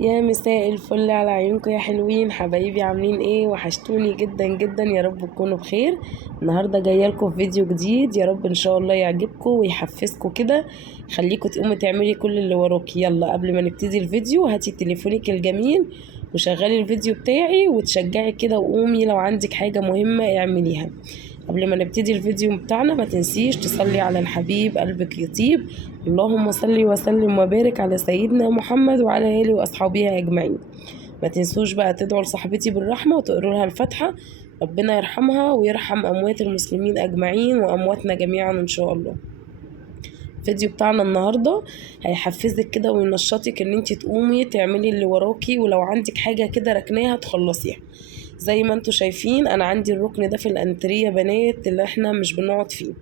يا مساء الفل على عيونكم يا حلوين حبايبي، عاملين ايه؟ وحشتوني جدا جدا، يا رب تكونوا بخير. النهارده جايه لكم فيديو جديد، يا رب ان شاء الله يعجبكم ويحفزكم كده، خليكم تقوموا تعملي كل اللي وراكي. يلا قبل ما نبتدي الفيديو هاتي تليفونك الجميل وشغلي الفيديو بتاعي وتشجعي كده، وقومي لو عندك حاجه مهمه اعمليها. قبل ما نبتدي الفيديو بتاعنا ما تنسيش تصلي على الحبيب قلبك يطيب. اللهم صل وسلم وبارك على سيدنا محمد وعلى آله وأصحابه أجمعين. ما تنسوش بقى تدعوا لصاحبتي بالرحمة وتقروا لها الفاتحة، ربنا يرحمها ويرحم أموات المسلمين أجمعين وأمواتنا جميعا إن شاء الله. الفيديو بتاعنا النهاردة هيحفزك كده وينشطك ان انت تقومي تعملي اللي وراكي، ولو عندك حاجة كده ركناها تخلصيها. زي ما انتوا شايفين انا عندي الركن ده في الانتريه بنات اللي احنا مش بنقعد فيه.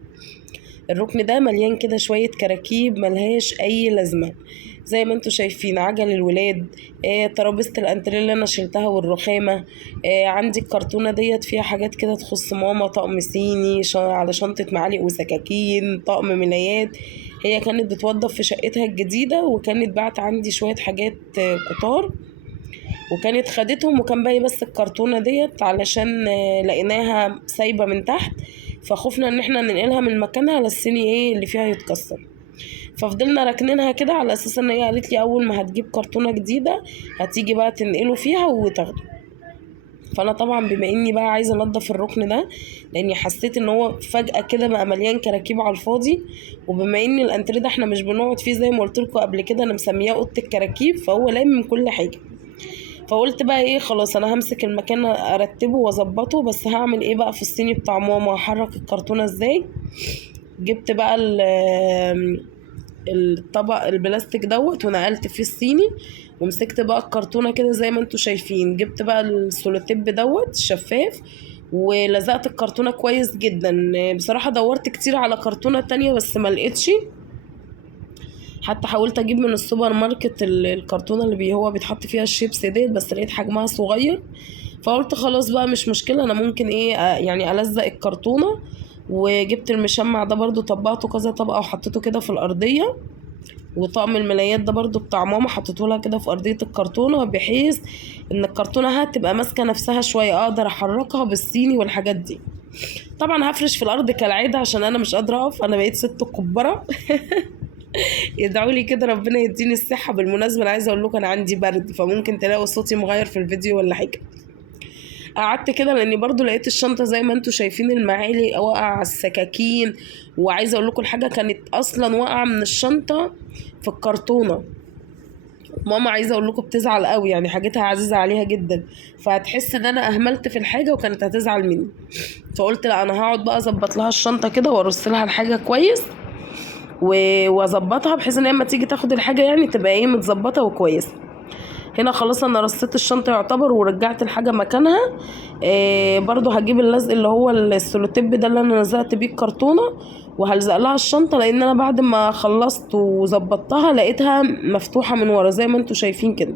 الركن ده مليان كده شوية كراكيب ملهاش اي لازمة. زي ما انتوا شايفين عجل الولاد، ترابيزة الانتريه اللي انا شلتها والرخامة، عندي الكرتونة ديت فيها حاجات كده تخص ماما، طقم صيني على شنطة معالق وسكاكين، طقم ملايات. هي كانت بتوضب في شقتها الجديدة وكانت بعت عندي شوية حاجات كتار وكانت خدتهم، وكان باقي بس الكرتونة ديت علشان لقيناها سايبة من تحت، فخفنا ان احنا ننقلها من مكانها للصيني ايه اللي فيها يتكسر. ففضلنا راكنينها كده على اساس ان هي قالت لي اول ما هتجيب كرتونة جديدة هتيجي بقى تنقله فيها وتاخده. فانا طبعا بما اني بقى عايزه انضف الركن ده لاني حسيت ان هو فجاه كده بقى مليان كراكيب على الفاضي، وبما ان الانتريه ده احنا مش بنقعد فيه زي ما قلت لكم قبل كده، انا مسمياه اوضه الكراكيب، فهو لام من كل حاجه. فقلت بقى ايه، خلاص انا همسك المكان ارتبه واظبطه، بس هعمل ايه بقى في الصيني بتاع ماما؟ هحرك الكرتونه ازاي؟ جبت بقى الطبق البلاستيك دوت ونقلت فيه الصيني، ومسكت بقى الكرتونه كده زي ما انتوا شايفين. جبت بقى السولوتيب دوت الشفاف ولزقت الكرتونه كويس جدا. بصراحه دورت كتير على كرتونه تانية بس ما لقيتش، حتى حاولت اجيب من السوبر ماركت الكرتونه اللي هو بيتحط فيها الشيبس ديت، بس لقيت حجمها صغير. فقلت خلاص بقى مش مشكله، انا ممكن ايه يعني الزق الكرتونه. وجبت المشمع ده برضو طبقته كذا طبقه وحطيته كده في الارضيه، وطقم الملايات ده برضو بتاع ماما حطيته لها كده في ارضيه الكرتونه، بحيث ان الكرتونه هتبقى ماسكه نفسها شويه اقدر احركها بالصيني والحاجات دي. طبعا هفرش في الارض كالعاده عشان انا مش قادره اقف، انا بقيت ست كبره. يدعوا لي كده ربنا يديني الصحه. بالمناسبه انا عايزه اقول لكم انا عندي برد، فممكن تلاقوا صوتي مغير في الفيديو ولا حاجه. قعدت كده لاني برضو لقيت الشنطه زي ما انتوا شايفين المعالق واقع على السكاكين، وعايزه اقول لكم الحاجه كانت اصلا واقعه من الشنطه في الكرتونه. ماما عايزه اقول لكم بتزعل قوي، يعني حاجتها عزيزه عليها جدا، فهتحس ان انا اهملت في الحاجه وكانت هتزعل مني. فقلت لا، انا هقعد بقى اظبط لها الشنطه كده وارص لها الحاجه كويس واظبطها بحيث ان لما تيجي تاخد الحاجه يعني تبقى ايه متظبطه وكويسه. هنا خلاص انا رصيت الشنطه يعتبر ورجعت الحاجه مكانها. برضو هجيب اللزق اللي هو السولوتيب ده اللي انا لزقت بيه الكرتونه وهلزق لها الشنطه، لان انا بعد ما خلصت وظبطتها لقيتها مفتوحه من ورا زي ما انتوا شايفين كده.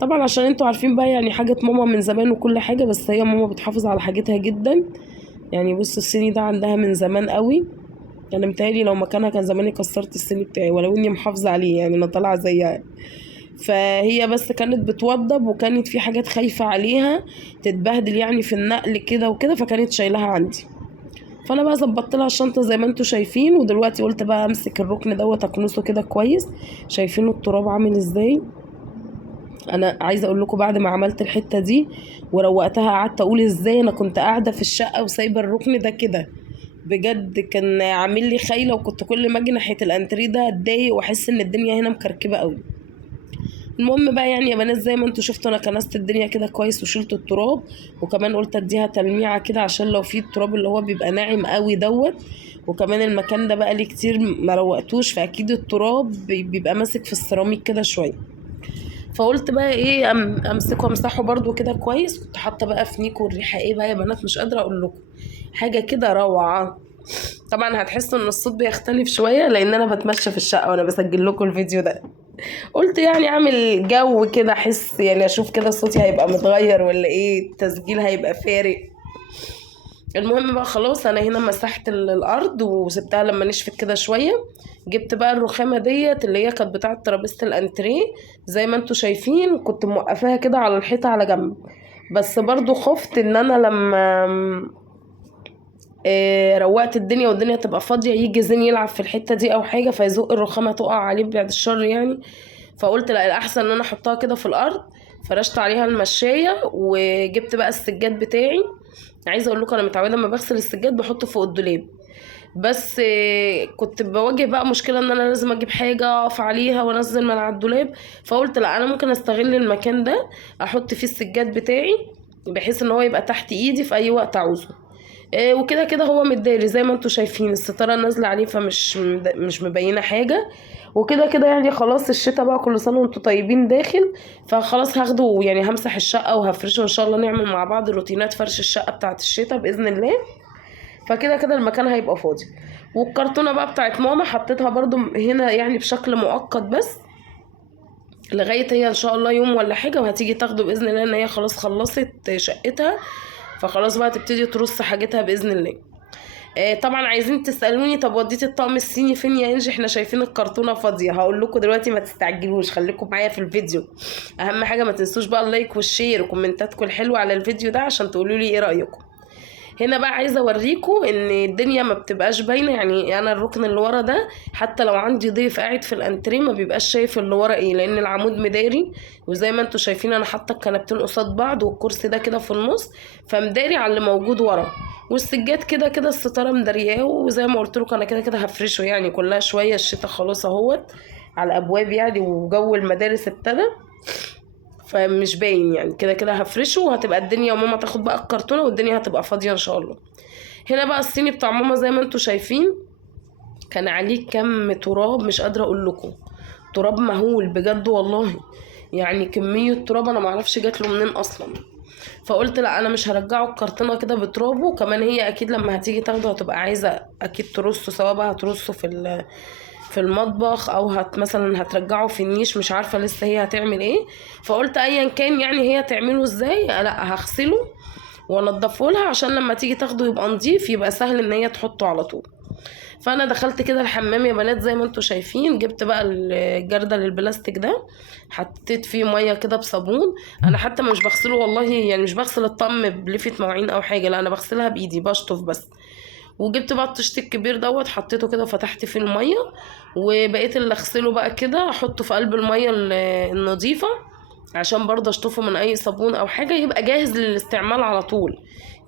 طبعا عشان انتوا عارفين بقى يعني حاجه ماما من زمان وكل حاجه، بس هي ماما بتحافظ على حاجتها جدا. يعني بص الصيني ده عندها من زمان قوي، انا متهيألي لو مكانها كان زماني كسرت الصيني بتاعي، ولو اني محافظه عليه يعني انا طالعه زيها. فهي بس كانت بتوضب وكانت في حاجات خايفه عليها تتبهدل يعني في النقل كده وكده، فكانت شايلها عندي. فانا بقى ظبطت لها الشنطه زي ما انتوا شايفين، ودلوقتي قلت بقى امسك الركن دوت اكنسه كده كويس. شايفين التراب عامل ازاي؟ انا عايزه اقول لكم بعد ما عملت الحته دي وروقتها قعدت اقول ازاي انا كنت قاعده في الشقه وسايبه الركن ده كده. بجد كان عامل لي خايله، وكنت كل ما اجي ناحيه الانتريه ده اتضايق واحس ان الدنيا هنا مكركبه قوي. المهم بقى يعني يا بنات زي ما انتوا شفتوا انا كنست الدنيا كده كويس وشلت التراب، وكمان قلت اديها تلميعه كده عشان لو في التراب اللي هو بيبقى ناعم قوي دوت. وكمان المكان ده بقى لي كتير ما روقتوش، فاكيد التراب بيبقى ماسك في السيراميك كده شويه. فقلت بقى ايه امسكه امسحه برضو كده كويس. كنت حاطه بقى فنيكو، والريحه ايه بقى يا بنات مش قادره اقول لكم، حاجه كده روعه. طبعا هتحسوا ان الصوت بيختلف شويه لان انا بتمشى في الشقه وانا بسجل لكم الفيديو ده. قلت يعني اعمل جو كده احس يعني اشوف كده صوتي هيبقى متغير ولا ايه، التسجيل هيبقى فارق. المهم بقى خلاص انا هنا مسحت الارض وسبتها لما نشفت كده شويه. جبت بقى الرخامة ديت اللي هي كانت بتاعة ترابيزة الانتريه، زي ما انتوا شايفين كنت موقفاها كده على الحيطة على جنب، بس برضو خفت ان انا لما روقت الدنيا والدنيا تبقى فاضية يجي زين يلعب في الحتة دي او حاجة فيزق الرخامة تقع عليه بعد الشر يعني. فقلت لا، الاحسن ان انا احطها كده في الارض. فرشت عليها المشاية وجبت بقى السجاد بتاعي. عايزه اقول لكم انا متعوده لما بغسل السجاد بحطه فوق الدولاب، بس كنت بواجه بقى مشكله ان انا لازم اجيب حاجه اقف عليها وانزل من على الدولاب. فقلت لا، انا ممكن استغل المكان ده احط فيه السجاد بتاعي بحيث ان هو يبقى تحت ايدي في اي وقت عاوزه. وكده كده هو متداري زي ما انتوا شايفين، الستاره نازله عليه فمش مش مبينه حاجه. وكده كده يعني خلاص الشتاء بقى كل سنه وانتوا طيبين داخل، فخلاص هاخده يعني همسح الشقه وهفرشه ان شاء الله، نعمل مع بعض روتينات فرش الشقه بتاعت الشتاء باذن الله. فكده كده المكان هيبقى فاضي. والكرتونه بقى بتاعت ماما حطيتها برضو هنا يعني بشكل مؤقت بس، لغايه هي ان شاء الله يوم ولا حاجه وهتيجي تاخده باذن الله، ان هي خلاص خلصت شقتها، فخلاص بقى تبتدي ترص حاجتها باذن الله. طبعا عايزين تسالوني طب وديتي الطقم الصيني فين يا انجي؟ احنا شايفين الكرتونه فاضيه. هقول لكم دلوقتي، ما تستعجلوش، خليكم معايا في الفيديو. اهم حاجه ما تنسوش بقى اللايك والشير وكومنتاتكم الحلوه على الفيديو ده عشان تقولوا لي ايه رايكم. هنا بقى عايزه اوريكم ان الدنيا ما بتبقاش باينه، يعني انا الركن اللي ورا ده حتى لو عندي ضيف قاعد في الانتريه ما بيبقاش شايف اللي ورا ايه، لان العمود مداري. وزي ما انتوا شايفين انا حاطه الكنبتين قصاد بعض والكرسي ده كده في النص، فمداري على اللي موجود ورا. والسجاد كده كده الستاره مدارياه، وزي ما قلت لكم انا كده كده هفرشه يعني كلها شويه، الشتا خلاص اهوت على الابواب يعني، وجو المدارس ابتدى فمش باين يعني. كده كده هفرشه وهتبقى الدنيا، وماما تاخد بقى الكرتونه والدنيا هتبقى فاضيه ان شاء الله. هنا بقى الصيني بتاع ماما زي ما انتوا شايفين كان عليه كم تراب مش قادره اقول لكم، تراب مهول بجد والله، يعني كميه تراب انا معرفش جات له منين اصلا. فقلت لا، انا مش هرجعه الكرتونه كده بترابه، كمان هي اكيد لما هتيجي تاخده هتبقى عايزه اكيد ترصه، سواء بقى هترصه في المطبخ او مثلا هترجعه في النيش، مش عارفه لسه هي هتعمل ايه. فقلت ايا كان يعني هي تعمله ازاي، لا هغسله وانضفه لها عشان لما تيجي تاخده يبقى نضيف، يبقى سهل ان هي تحطه على طول. فانا دخلت كده الحمام يا بنات زي ما انتوا شايفين، جبت بقى الجردل البلاستيك ده، حطيت فيه ميه كده بصابون. انا حتى مش بغسله والله، يعني مش بغسل الطقم بلفه مواعين او حاجه، لا انا بغسلها بايدي بشطف بس. وجبت بقى الطشت الكبير دوت حطيته كده وفتحت فيه الميه، وبقيت اللي اغسله بقى كده احطه في قلب الميه النظيفه، عشان برضه اشطفه من اي صابون او حاجه يبقى جاهز للاستعمال على طول.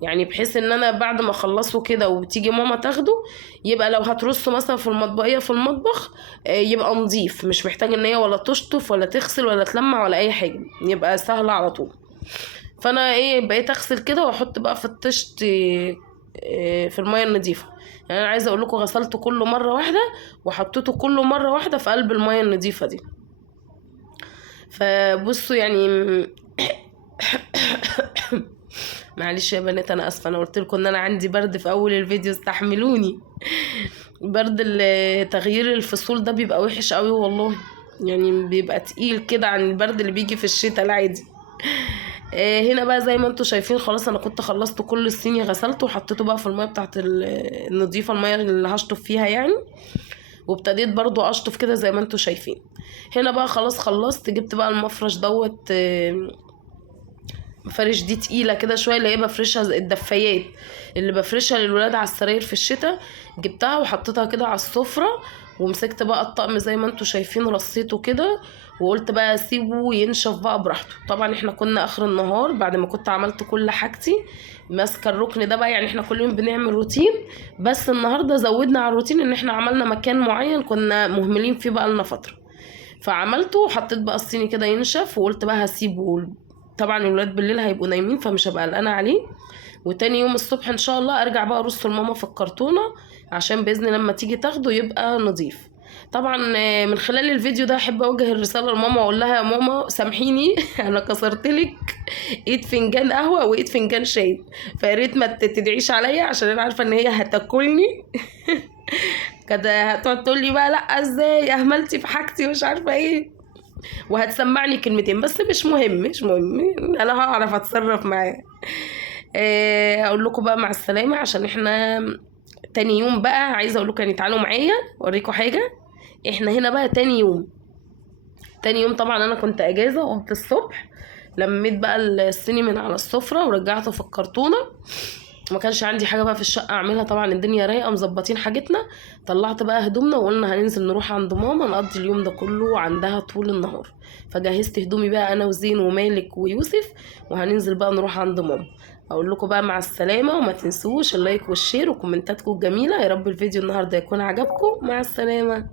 يعني بحيث ان انا بعد ما اخلصه كده وتيجي ماما تاخده، يبقى لو هترصه مثلا في المطبخيه في المطبخ يبقى نظيف، مش محتاج ان هي ولا تشطف ولا تغسل ولا تلمع ولا اي حاجه، يبقى سهله على طول. فانا بقيت اغسل كده واحط بقى في الطشت في الميه النظيفه. يعني انا عايزه اقول لكم غسلته كله مره واحده وحطيته كله مره واحده في قلب الميه النظيفه دي. فبصوا يعني معلش يا بنات انا اسفه، انا قلت لكم ان انا عندي برد في اول الفيديو، استحملوني. برد تغيير الفصول ده بيبقى وحش قوي والله، يعني بيبقى تقيل كده عن البرد اللي بيجي في الشتاء العادي. هنا بقى زي ما انتوا شايفين خلاص انا كنت خلصت كل الصيني غسلته وحطيته بقى في الميه بتاعت النظيفه، الميه اللي هشطف فيها يعني، وابتديت برضو اشطف كده زي ما انتوا شايفين. هنا بقى خلاص خلصت، جبت بقى المفرش دوت، مفارش دي تقيله كده شويه اللي هي بفرشها الدفايات اللي بفرشها للولاد على السراير في الشتاء، جبتها وحطيتها كده على السفره. ومسكت بقى الطقم زي ما انتوا شايفين رصيته كده، وقلت بقى اسيبه ينشف بقى براحته. طبعا احنا كنا اخر النهار بعد ما كنت عملت كل حاجتي ماسكه الركن ده بقى، يعني احنا كل يوم بنعمل روتين، بس النهارده زودنا على الروتين ان احنا عملنا مكان معين كنا مهملين فيه بقى لنا فتره، فعملته وحطيت بقى الصيني كده ينشف، وقلت بقى هسيبه. طبعا الولاد بالليل هيبقوا نايمين فمش هبقى قلقانه عليه، وتاني يوم الصبح ان شاء الله ارجع بقى ارصه لماما في الكرتونه عشان باذن لما تيجي تاخده يبقى نظيف. طبعا من خلال الفيديو ده احب اوجه الرساله لماما واقول لها يا ماما سامحيني انا كسرت لك ايد فنجان قهوه وايد فنجان شاي، فيا ريت ما تدعيش عليا عشان انا عارفه ان هي هتاكلني. كده هتقعد تقول لي بقى لا ازاي اهملتي في حاجتي ومش عارفه ايه، وهتسمعني كلمتين بس، مش مهم مش مهم، انا هعرف اتصرف معاه. اقول لكم بقى مع السلامه عشان احنا تاني يوم بقى عايزه اقول لكم يعني تعالوا معايا اوريكم حاجه. احنا هنا بقى تاني يوم طبعا انا كنت اجازه وقمت الصبح لميت بقى الصيني من على السفره ورجعته في الكرتونه. ما كانش عندي حاجه بقى في الشقه اعملها، طبعا الدنيا رايقه مظبطين حاجتنا. طلعت بقى هدومنا وقلنا هننزل نروح عند ماما نقضي اليوم ده كله عندها طول النهار. فجهزت هدومي بقى انا وزين ومالك ويوسف، وهننزل بقى نروح عند ماما. اقول لكم بقى مع السلامه، وما تنسوش اللايك والشير وكومنتاتكم الجميله. يا رب الفيديو النهارده يكون عجبكم. مع السلامه.